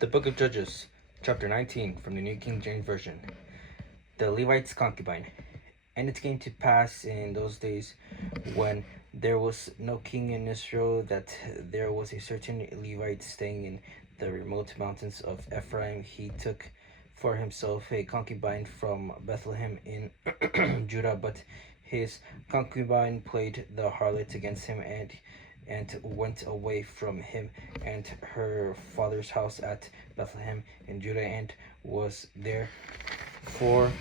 The Book of Judges, chapter 19, from the New King James Version. The Levite's concubine. And it came to pass in those days, when there was no king in Israel, that there was a certain Levite staying in the remote mountains of Ephraim. He took for himself a concubine from Bethlehem in Judah, but his concubine played the harlot against him and went away from him and her father's house at Bethlehem in Judah, and was there 4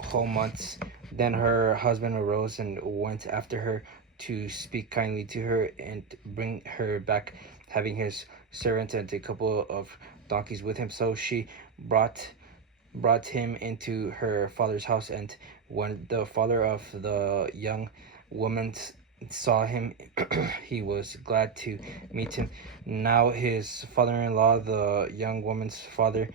whole months. Then her husband arose and went after her to speak kindly to her and bring her back, having his servant and a couple of donkeys with him. So she brought him into her father's house, and when the father of the young woman saw him, he was glad to meet him. Now his father-in-law, the young woman's father,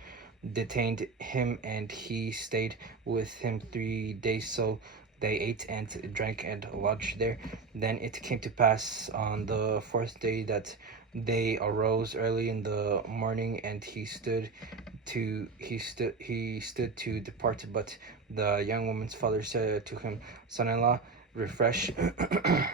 detained him, and he stayed with him 3 days. So they ate and drank and lodged there. Then it came to pass on the fourth day that they arose early in the morning, and he stood to depart. But the young woman's father said to him, "Son-in-law, refresh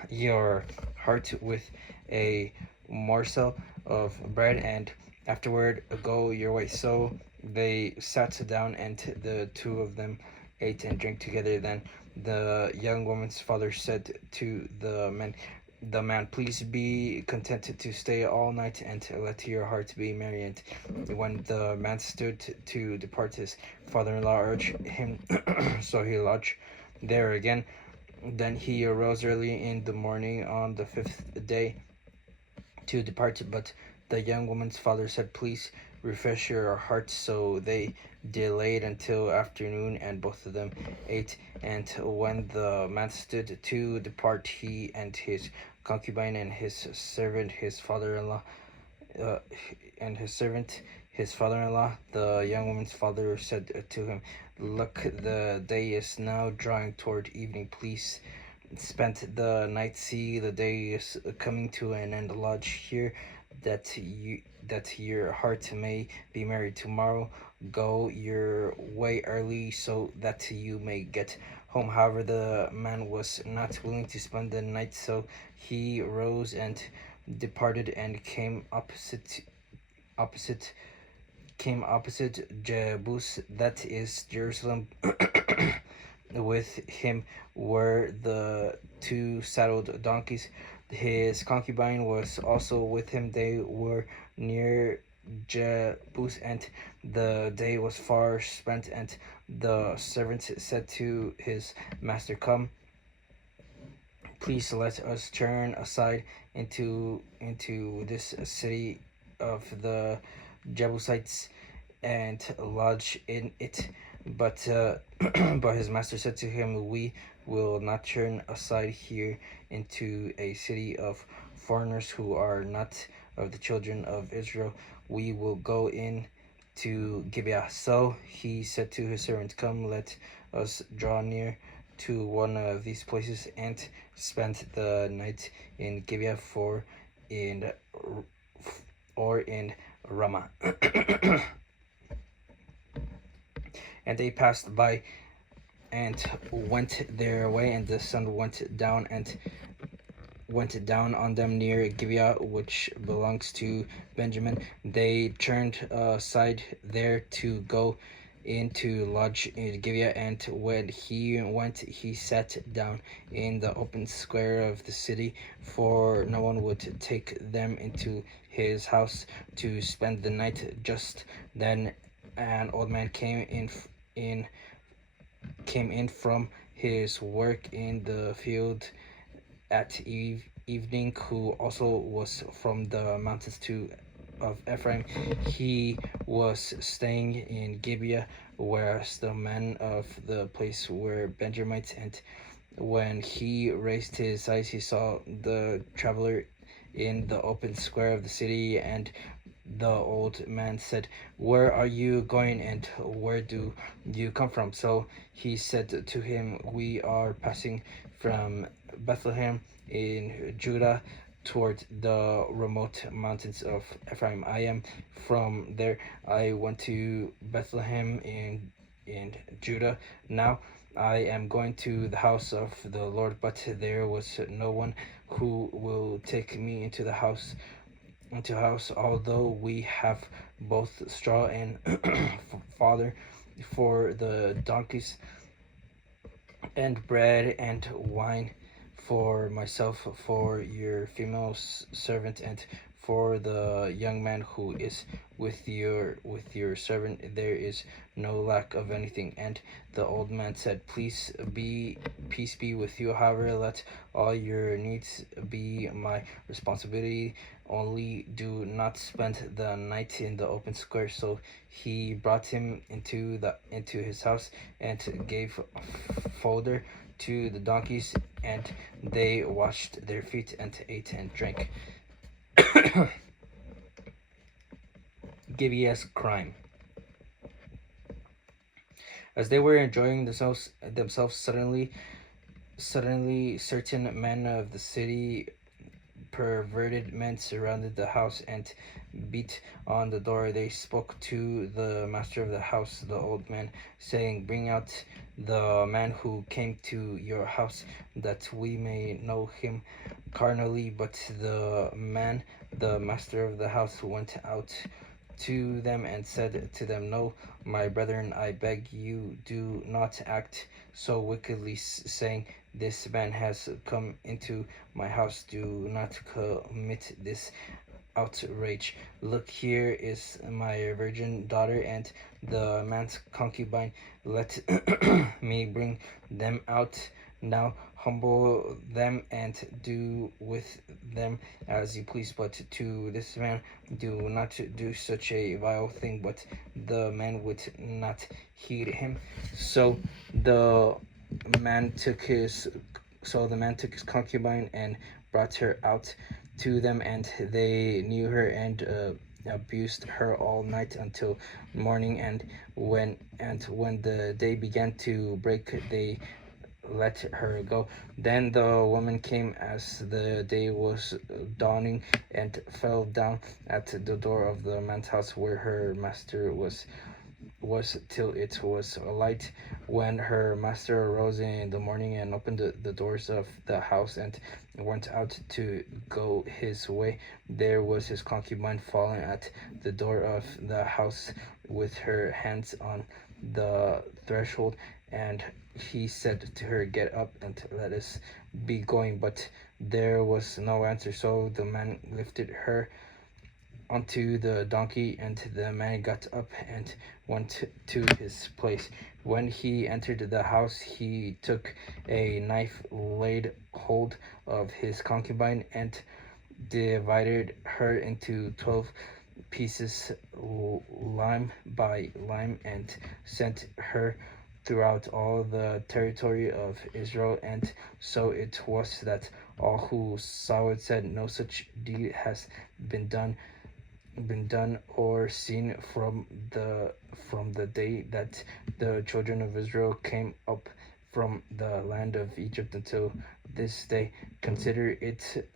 your heart with a morsel of bread, and afterward go your way." So they sat down, and the two of them ate and drank together. Then the young woman's father said to the man, "Please be contented to stay all night, and let your heart be merry." And when the man stood to depart, his father-in-law urged him, so he lodged there again. Then he arose early in the morning on the fifth day to depart. But the young woman's father said, "Please refresh your hearts." So they delayed until afternoon, and both of them ate. And when the man stood to depart, he and his concubine and his servant, his father-in-law, uh, his father-in-law, the young woman's father said to him, "Look, the day is now drawing toward evening. Please spend the night. See, the day is coming to an end. Lodge here, that your heart may be merry. Tomorrow go your way early, so that you may get home." However, the man was not willing to spend the night, so he rose and departed, and came opposite Jebus, that is Jerusalem. With him were the two saddled donkeys. His concubine was also with him. They were near Jebus, and the day was far spent. And the servant said to his master, "Come, please let us turn aside into this city of the Jebusites and lodge in it." But but his master said to him, "We will not turn aside here into a city of foreigners who are not of the children of Israel. We will go in to Gibeah." So he said to his servant, "Come, let us draw near to one of these places and spend the night in Gibeah, or in Ramah." And they passed by and went their way, and the sun went down on them near Gibeah, which belongs to Benjamin. They turned aside there to go in to lodge in Gibeah, and when he went, he sat down in the open square of the city, for no one would take them into his house to spend the night. Just then an old man came in from his work in the field at evening, who also was from the mountains of Ephraim. He was staying in Gibeah, whereas the men of the place were Benjamites. And when he raised his eyes, he saw the traveler in the open square of the city. And the old man said, "Where are you going, and where do you come from?" So he said to him, "We are passing from Bethlehem in Judah toward the remote mountains of Ephraim. I am from there. I went to Bethlehem in Judah. Now I am going to the house of the Lord, but there was no one who will take me into house, although we have both straw and fodder for the donkeys, and bread and wine for myself, for your female servant, and for the young man who is with your servant. There is no lack of anything. And the old man said, peace be with you. However, let all your needs be my responsibility. Only do not spend the night in the open square. So he brought him into his house and gave fodder to the donkeys, and they washed their feet and ate and drank. Gibeah's crime. As they were enjoying themselves, suddenly certain men of the city, perverted men, surrounded the house and beat on the door. They spoke to the master of the house, the old man, saying, "Bring out the man who came to your house, that we may know him carnally." But the master of the house, went out to them and said to them, "No, my brethren, I beg you, do not act so wickedly, saying, 'This man has come into my house.' Do not commit this outrage. Look, here is my virgin daughter and the man's concubine. Let me bring them out now. Humble them and do with them as you please, but to this man do not do such a vile thing." But the man would not heed him. So the man took his concubine and brought her out to them, and they knew her and abused her all night until morning. And when the day began to break, they let her go. Then the woman came as the day was dawning, and fell down at the door of the man's house where her master was till it was light. When her master arose in the morning and opened the doors of the house and went out to go his way, there was his concubine fallen at the door of the house with her hands on the threshold. And he said to her, "Get up and let us be going." But there was no answer. So the man lifted her onto the donkey, and the man got up and went to his place. When he entered the house, he took a knife, laid hold of his concubine, and divided her into 12 pieces, limb by limb, and sent her throughout all the territory of Israel. And so it was that all who saw it said, "No such deed has been done or seen from the day that the children of Israel came up from the land of Egypt until this day. Consider it,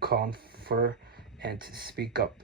confer, and speak up."